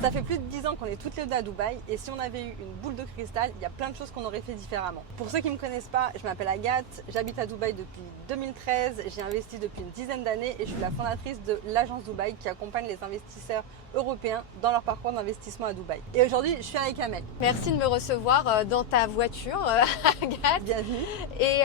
Ça fait plus de 10 ans qu'on est toutes les deux à Dubaï et si on avait eu une boule de cristal, il y a plein de choses qu'on aurait fait différemment. Pour ceux qui ne me connaissent pas, je m'appelle Agathe, j'habite à Dubaï depuis 2013, j'ai investi depuis une dizaine d'années et je suis la fondatrice de l'agence Dubaï qui accompagne les investisseurs européens dans leur parcours d'investissement à Dubaï. Et aujourd'hui, je suis avec Amel. Merci de me recevoir dans ta voiture, Agathe. Bienvenue. Et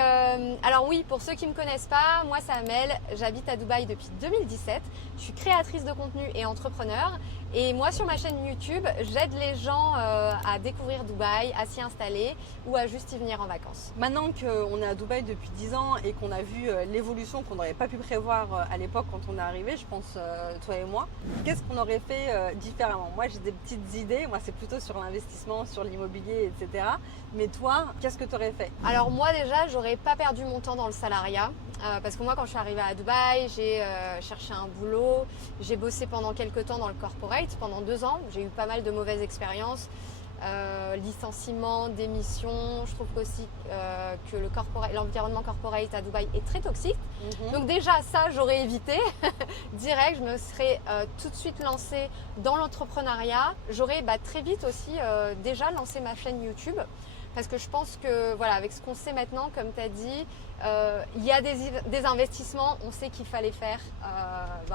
alors oui, pour ceux qui ne me connaissent pas, moi c'est Amel, j'habite à Dubaï depuis 2017. Je suis créatrice de contenu et entrepreneur. Et moi sur ma chaîne YouTube, j'aide les gens à découvrir Dubaï, à s'y installer ou à juste y venir en vacances. Maintenant qu'on est à Dubaï depuis 10 ans et qu'on a vu l'évolution qu'on n'aurait pas pu prévoir à l'époque quand on est arrivé, je pense toi et moi, qu'est-ce qu'on aurait fait différemment? Moi j'ai des petites idées, moi c'est plutôt sur l'investissement, sur l'immobilier, etc. Mais toi, qu'est-ce que tu aurais fait? Alors moi déjà, j'aurais pas perdu mon temps dans le salariat. Parce que moi quand je suis arrivée à Dubaï, j'ai cherché un boulot, j'ai bossé pendant quelques temps dans le corporate, pendant 2 ans, j'ai eu pas mal de mauvaises expériences, licenciements, démissions, je trouve aussi que l'environnement corporate à Dubaï est très toxique. Donc déjà ça j'aurais évité, direct, je me serais tout de suite lancée dans l'entrepreneuriat, j'aurais très vite aussi déjà lancé ma chaîne YouTube. Parce que je pense que voilà, avec ce qu'on sait maintenant, comme tu as dit, il y a des investissements, on sait qu'il fallait faire.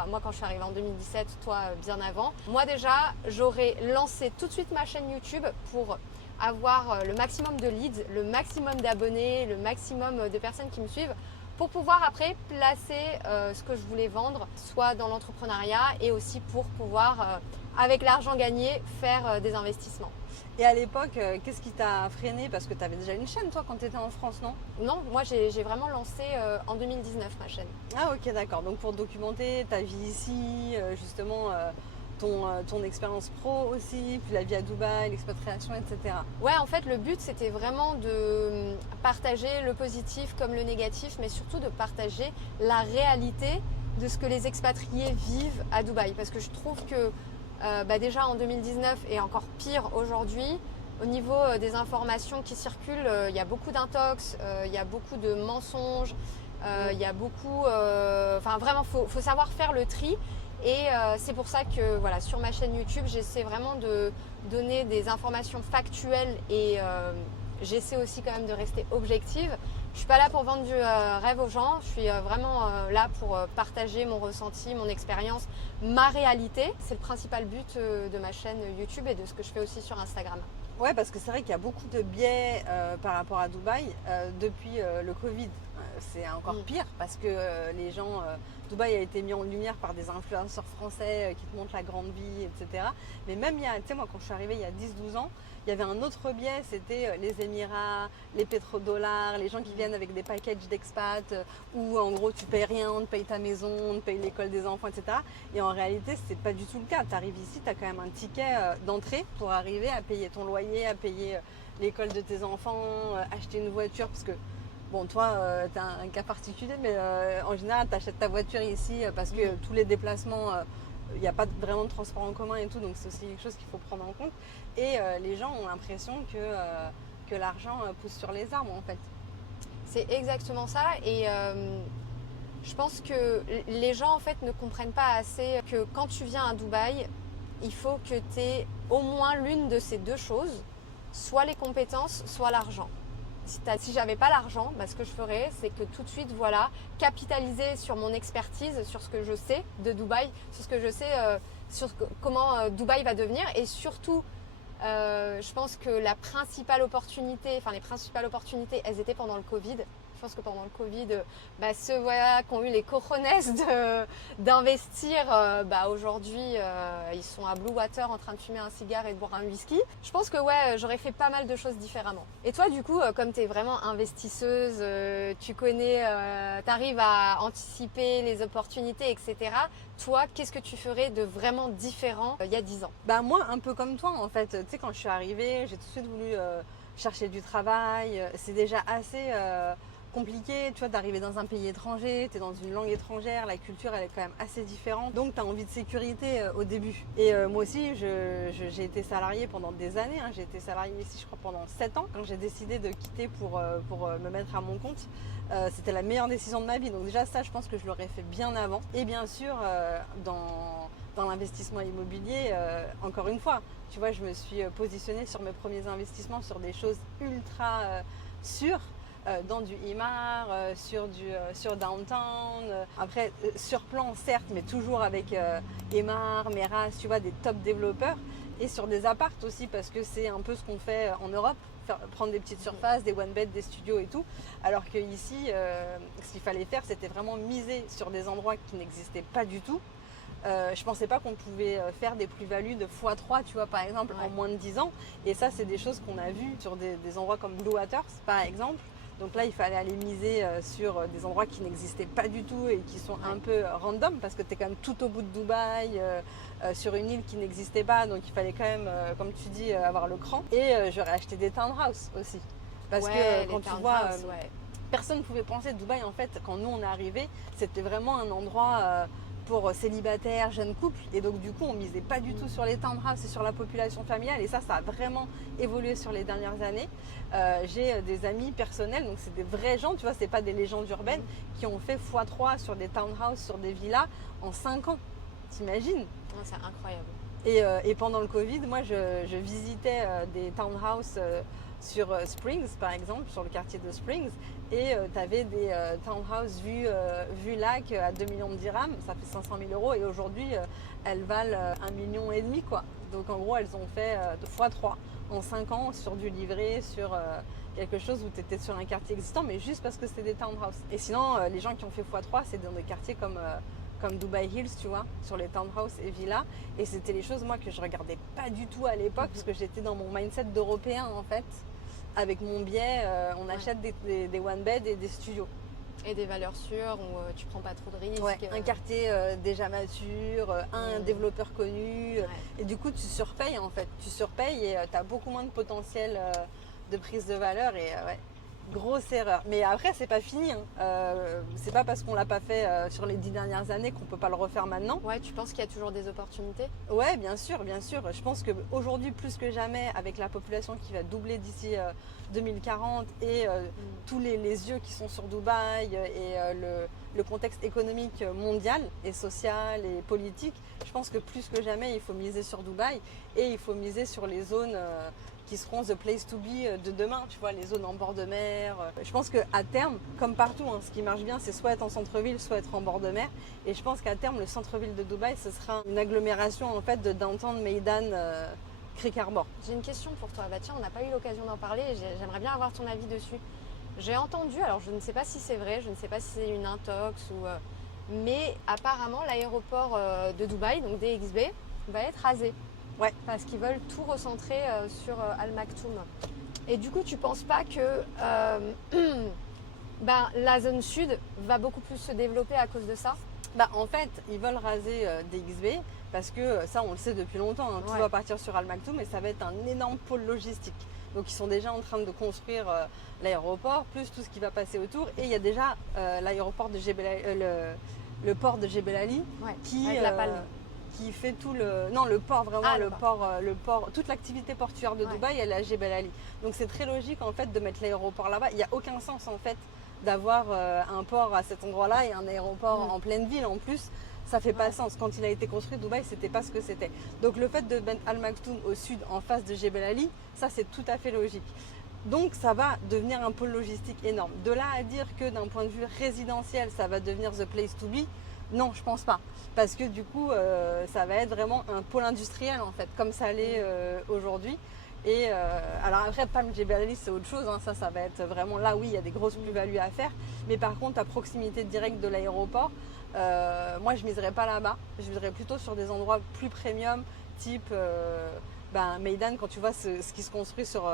Moi, quand je suis arrivée en 2017, toi, bien avant. Moi, déjà, j'aurais lancé tout de suite ma chaîne YouTube pour avoir le maximum de leads, le maximum d'abonnés, le maximum de personnes qui me suivent pour pouvoir après placer ce que je voulais vendre, soit dans l'entrepreneuriat et aussi pour pouvoir, avec l'argent gagné, faire des investissements. Et à l'époque, qu'est-ce qui t'a freiné? Parce que tu avais déjà une chaîne, toi, quand tu étais en France, non? Non, moi j'ai vraiment lancé en 2019 ma chaîne. Ah ok, d'accord. Donc pour documenter ta vie ici, justement ton expérience pro aussi, puis la vie à Dubaï, l'expatriation, etc. Ouais, en fait, le but, c'était vraiment de partager le positif comme le négatif, mais surtout de partager la réalité de ce que les expatriés vivent à Dubaï. Parce que je trouve que déjà en 2019 et encore pire aujourd'hui, au niveau des informations qui circulent, il y a beaucoup d'intox, il y a beaucoup de mensonges, il y a beaucoup... vraiment, faut savoir faire le tri. Et c'est pour ça que voilà, sur ma chaîne YouTube, j'essaie vraiment de donner des informations factuelles et j'essaie aussi quand même de rester objective. Je ne suis pas là pour vendre du rêve aux gens, je suis vraiment là pour partager mon ressenti, mon expérience, ma réalité. C'est le principal but de ma chaîne YouTube et de ce que je fais aussi sur Instagram. Ouais, parce que c'est vrai qu'il y a beaucoup de biais par rapport à Dubaï depuis le Covid. C'est encore pire parce que les gens, Dubaï a été mis en lumière par des influenceurs français qui te montrent la grande vie, etc. Mais même, tu sais, moi quand je suis arrivée il y a 10-12 ans, il y avait un autre biais, c'était les Émirats, les pétrodollars, les gens qui viennent avec des packages d'expat où en gros tu payes rien, on te paye ta maison, on te paye l'école des enfants, etc. Et en réalité, c'est pas du tout le cas. Tu arrives ici, tu as quand même un ticket d'entrée pour arriver à payer ton loyer, à payer l'école de tes enfants, acheter une voiture parce que bon, toi, tu as un cas particulier, mais en général, tu achètes ta voiture ici parce que tous les déplacements, il n'y a pas vraiment de transport en commun et tout, donc c'est aussi quelque chose qu'il faut prendre en compte. Et les gens ont l'impression que l'argent pousse sur les arbres, en fait. C'est exactement ça. Et je pense que les gens, en fait, ne comprennent pas assez que quand tu viens à Dubaï, il faut que tu aies au moins l'une de ces deux choses, soit les compétences, soit l'argent. Si j'avais pas l'argent, ce que je ferais, c'est que tout de suite, voilà, capitaliser sur mon expertise, sur ce que je sais de Dubaï, sur ce que je sais, comment Dubaï va devenir. Et surtout, je pense que les principales opportunités, elles étaient pendant le Covid. Je pense que pendant le Covid, ceux qui ont eu les cojones d'investir, aujourd'hui, ils sont à Blue Water en train de fumer un cigare et de boire un whisky. Je pense que j'aurais fait pas mal de choses différemment. Et toi, du coup, comme tu es vraiment investisseuse, tu connais, tu arrives à anticiper les opportunités, etc. Toi, qu'est-ce que tu ferais de vraiment différent il y a 10 ans? Moi, un peu comme toi, en fait. Tu sais, quand je suis arrivée, j'ai tout de suite voulu chercher du travail. C'est déjà assez... compliqué, tu vois, d'arriver dans un pays étranger, tu es dans une langue étrangère, la culture elle est quand même assez différente, donc tu as envie de sécurité au début. Et moi aussi, j'ai été salariée pendant des années, j'ai été salariée ici je crois pendant 7 ans. Quand j'ai décidé de quitter pour me mettre à mon compte, c'était la meilleure décision de ma vie, donc déjà ça je pense que je l'aurais fait bien avant. Et bien sûr, dans dans l'investissement immobilier, encore une fois, tu vois, je me suis positionnée sur mes premiers investissements sur des choses ultra sûres, dans du Imar, sur Downtown. Après, sur plan, certes, mais toujours avec Emar, Meras, tu vois, des top développeurs. Et sur des appartes aussi, parce que c'est un peu ce qu'on fait en Europe, prendre des petites surfaces, des one bed, des studios et tout. Alors qu'ici, ce qu'il fallait faire, c'était vraiment miser sur des endroits qui n'existaient pas du tout. Je pensais pas qu'on pouvait faire des plus-values de x3, tu vois, par exemple, en moins de 10 ans. Et ça, c'est des choses qu'on a vues sur des endroits comme Blue Waters, par exemple. Donc là, il fallait aller miser sur des endroits qui n'existaient pas du tout et qui sont un peu random parce que tu es quand même tout au bout de Dubaï, sur une île qui n'existait pas. Donc il fallait quand même, comme tu dis, avoir le cran. Et j'aurais acheté des townhouses aussi. Parce que quand tu vois, personne ne pouvait penser Dubaï, en fait, quand nous on est arrivés, c'était vraiment un endroit pour célibataires, jeunes couples. Et donc du coup, on misait pas du tout sur les townhouses et sur la population familiale. Et ça a vraiment évolué sur les dernières années. J'ai des amis personnels, donc c'est des vrais gens, tu vois, c'est pas des légendes urbaines, qui ont fait x3 sur des townhouses, sur des villas en 5 ans. T'imagines? C'est incroyable. Et pendant le Covid, moi, je visitais des townhouses sur Springs, par exemple, sur le quartier de Springs. Et tu avais des townhouses vue lac à 2 millions de dirhams, ça fait 500 000 euros. Et aujourd'hui, elles valent 1,5 million, quoi. Donc en gros, elles ont fait x3 en 5 ans sur du livret, sur quelque chose où tu étais sur un quartier existant, mais juste parce que c'était des townhouses. Et sinon, les gens qui ont fait x3, c'est dans des quartiers comme Dubai Hills, tu vois, sur les townhouses et villas. Et c'était les choses, moi, que je regardais pas du tout à l'époque, parce que j'étais dans mon mindset d'Européen, en fait. Avec mon biais, on achète des one bed et des studios. Et des valeurs sûres où tu prends pas trop de risques. Ouais, un quartier déjà mature, un développeur connu. Et du coup, tu surpayes en fait. Tu surpayes et tu as beaucoup moins de potentiel de prise de valeur. Et grosse erreur. Mais après, c'est pas fini. C'est pas parce qu'on l'a pas fait sur les 10 dernières années qu'on peut pas le refaire maintenant. Ouais, tu penses qu'il y a toujours des opportunités? Ouais, bien sûr, bien sûr. Je pense qu'aujourd'hui, plus que jamais, avec la population qui va doubler d'ici 2040 et tous les yeux qui sont sur Dubaï et le contexte économique mondial et social et politique, je pense que plus que jamais, il faut miser sur Dubaï et il faut miser sur les zones qui seront the place to be de demain, tu vois, les zones en bord de mer. Je pense qu'à terme, comme partout, ce qui marche bien, c'est soit être en centre-ville, soit être en bord de mer. Et je pense qu'à terme, le centre-ville de Dubaï, ce sera une agglomération en fait de Downtown, Meydan, Creek Harbor. J'ai une question pour toi. Bah tiens, on n'a pas eu l'occasion d'en parler et j'aimerais bien avoir ton avis dessus. J'ai entendu, alors je ne sais pas si c'est vrai, je ne sais pas si c'est une intox mais apparemment l'aéroport de Dubaï, donc DXB, va être rasé. Ouais. Parce qu'ils veulent tout recentrer sur Al Maktoum. Et du coup, tu penses pas que la zone sud va beaucoup plus se développer à cause de ça? En fait, ils veulent raser DXB parce que ça, on le sait depuis longtemps. Tout va partir sur Al Maktoum et ça va être un énorme pôle logistique. Donc, ils sont déjà en train de construire l'aéroport, plus tout ce qui va passer autour. Et il y a déjà l'aéroport de le port de Jebel Ali avec la palme. Qui fait tout le port vraiment, le port, toute l'activité portuaire de Dubaï, elle est à Jebel Ali. Donc c'est très logique en fait de mettre l'aéroport là-bas. Il n'y a aucun sens en fait d'avoir un port à cet endroit-là et un aéroport en pleine ville en plus. Ça fait pas sens. Quand il a été construit, Dubaï, c'était pas ce que c'était. Donc le fait de mettre Al Maktoum au sud, en face de Jebel Ali, ça c'est tout à fait logique. Donc ça va devenir un pôle logistique énorme. De là à dire que d'un point de vue résidentiel, ça va devenir the place to be, non, je pense pas. Parce que du coup, ça va être vraiment un pôle industriel en fait, comme ça l'est aujourd'hui. Et alors après, Palm Jebel Ali, c'est autre chose. Ça va être vraiment là, oui, il y a des grosses plus-values à faire. Mais par contre, à proximité directe de l'aéroport, moi, je miserais pas là-bas. Je miserais plutôt sur des endroits plus premium, type Meydan, quand tu vois ce qui se construit sur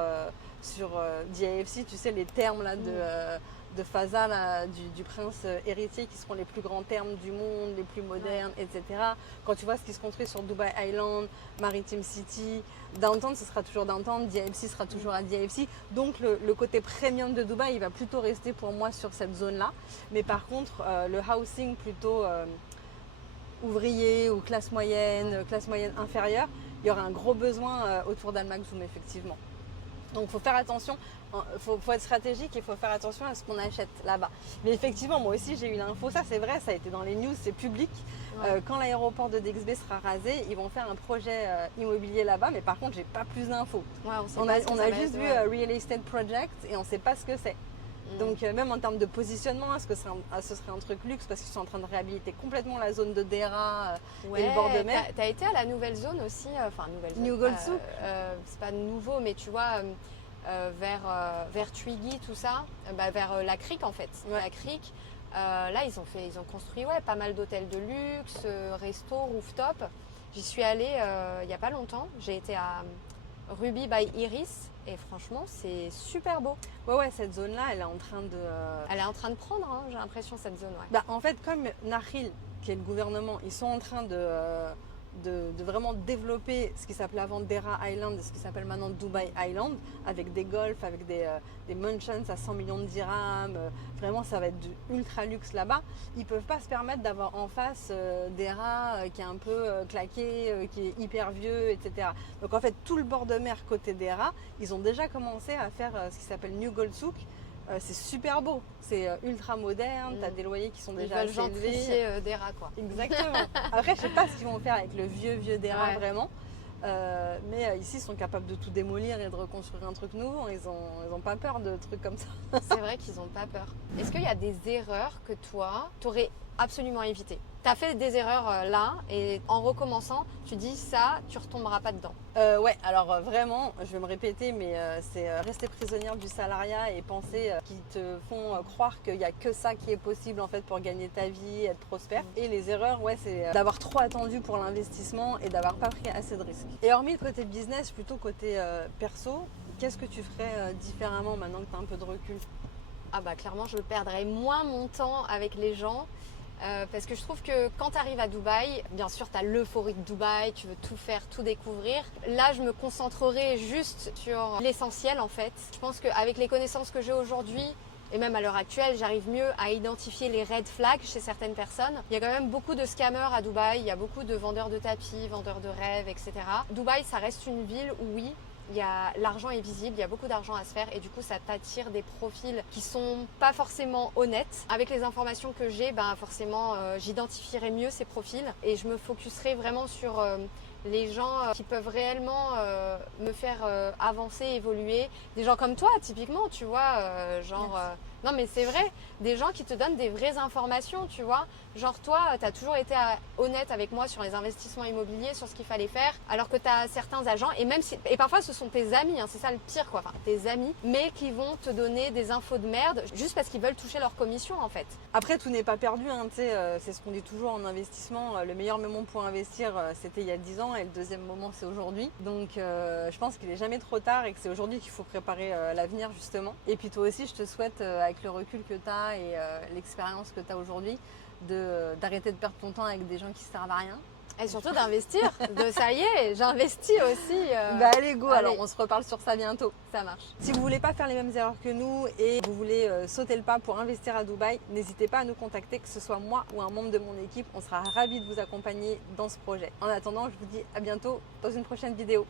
DIFC, tu sais, les termes là de Faza, là, du prince héritier, qui seront les plus grands termes du monde, les plus modernes, etc. Quand tu vois ce qui se construit sur Dubai Island, Maritime City, Downtown, ce sera toujours Downtown, DIFC sera toujours à DIFC. Donc le côté premium de Dubaï, il va plutôt rester pour moi sur cette zone-là. Mais par contre, le housing plutôt ouvrier ou classe moyenne inférieure, il y aura un gros besoin autour d'Al Maktoum, effectivement. Donc il faut faire attention, faut être stratégique et il faut faire attention à ce qu'on achète là-bas. Mais effectivement, moi aussi j'ai eu l'info, ça c'est vrai, ça a été dans les news, c'est public. Ouais. Quand l'aéroport de Dexbé sera rasé, ils vont faire un projet immobilier là-bas, mais par contre j'ai pas plus d'infos. Ouais, on sait On pas a, ce que on ça a va juste être, vu ouais. Real Estate Project et on ne sait pas ce que c'est. Donc même en termes de positionnement, est-ce que ce serait un truc luxe parce qu'ils sont en train de réhabiliter complètement la zone de Dera et le bord de mer. T'as été à la nouvelle zone aussi, enfin nouvelle zone. New Gold Souk. C'est pas nouveau, mais tu vois, vers Twiggy, tout ça, vers la crique en fait. Ouais. La crique, là ils ont construit pas mal d'hôtels de luxe, resto, rooftop. J'y suis allée il n'y a pas longtemps. J'ai été à Ruby by Iris et franchement c'est super beau. Ouais, cette zone-là, elle est en train de... Elle est en train de prendre, hein, j'ai l'impression, cette zone. Ouais. Bah, en fait, comme Nakhil, qui est le gouvernement, ils sont en train de vraiment développer ce qui s'appelait avant Dera Island et ce qui s'appelle maintenant Dubai Island, avec des golfs, avec des mansions à 100 millions de dirhams. Vraiment, ça va être du ultra luxe là-bas. Ils ne peuvent pas se permettre d'avoir en face Dera qui est un peu claqué, qui est hyper vieux, etc. Donc en fait, tout le bord de mer côté Dera, ils ont déjà commencé à faire ce qui s'appelle New Gold Souk. C'est super beau, c'est ultra moderne, tu as des loyers qui sont déjà Ils veulent assez élevés. gentrifier Dera, quoi. Exactement. Après, je sais pas ce qu'ils vont faire avec le vieux Dera Ouais. vraiment. Mais ici, ils sont capables de tout démolir et de reconstruire un truc nouveau. Ils ont pas peur de trucs comme ça. C'est vrai qu'ils n'ont pas peur. Est-ce qu'il y a des erreurs que toi, tu aurais absolument évitées? Tu as fait des erreurs là et en recommençant, tu dis ça, tu retomberas pas dedans. Ouais, alors vraiment, je vais me répéter, mais c'est rester prisonnière du salariat et penser qu'ils te font croire qu'il n'y a que ça qui est possible en fait pour gagner ta vie, être prospère. Et les erreurs, ouais, c'est d'avoir trop attendu pour l'investissement et d'avoir pas pris assez de risques. Et hormis le côté business, plutôt côté perso, qu'est-ce que tu ferais différemment maintenant que tu as un peu de recul? Ah bah clairement, je perdrais moins mon temps avec les gens. Parce que je trouve que quand tu arrives à Dubaï, bien sûr, tu as l'euphorie de Dubaï, tu veux tout faire, tout découvrir. Là, je me concentrerai juste sur l'essentiel en fait. Je pense qu'avec les connaissances que j'ai aujourd'hui, et même à l'heure actuelle, j'arrive mieux à identifier les red flags chez certaines personnes. Il y a quand même beaucoup de scammers à Dubaï, il y a beaucoup de vendeurs de tapis, vendeurs de rêves, etc. Dubaï, ça reste une ville où oui, l'argent est visible, il y a beaucoup d'argent à se faire et du coup ça t'attire des profils qui sont pas forcément honnêtes. Avec les informations que j'ai, forcément j'identifierai mieux ces profils et je me focuserai vraiment sur les gens qui peuvent réellement me faire avancer, évoluer. Des gens comme toi typiquement, tu vois, non mais c'est vrai, des gens qui te donnent des vraies informations, tu vois. Genre toi, tu as toujours été honnête avec moi sur les investissements immobiliers, sur ce qu'il fallait faire, alors que tu as certains agents, et parfois ce sont tes amis, hein, c'est ça le pire quoi, enfin tes amis, mais qui vont te donner des infos de merde juste parce qu'ils veulent toucher leur commission en fait. Après, tout n'est pas perdu, hein, tu sais, c'est ce qu'on dit toujours en investissement. Le meilleur moment pour investir, c'était il y a 10 ans et le deuxième moment, c'est aujourd'hui. Donc, je pense qu'il n'est jamais trop tard et que c'est aujourd'hui qu'il faut préparer l'avenir, justement. Et puis, toi aussi, je te souhaite, avec le recul que tu as et l'expérience que tu as aujourd'hui, d'arrêter de perdre ton temps avec des gens qui ne servent à rien. Et surtout d'investir, ça y est, j'investis aussi. Bah allez, go, allez. alors on se reparle sur ça bientôt. Ça marche. Si vous voulez pas faire les mêmes erreurs que nous et vous voulez sauter le pas pour investir à Dubaï, n'hésitez pas à nous contacter, que ce soit moi ou un membre de mon équipe. On sera ravis de vous accompagner dans ce projet. En attendant, je vous dis à bientôt dans une prochaine vidéo.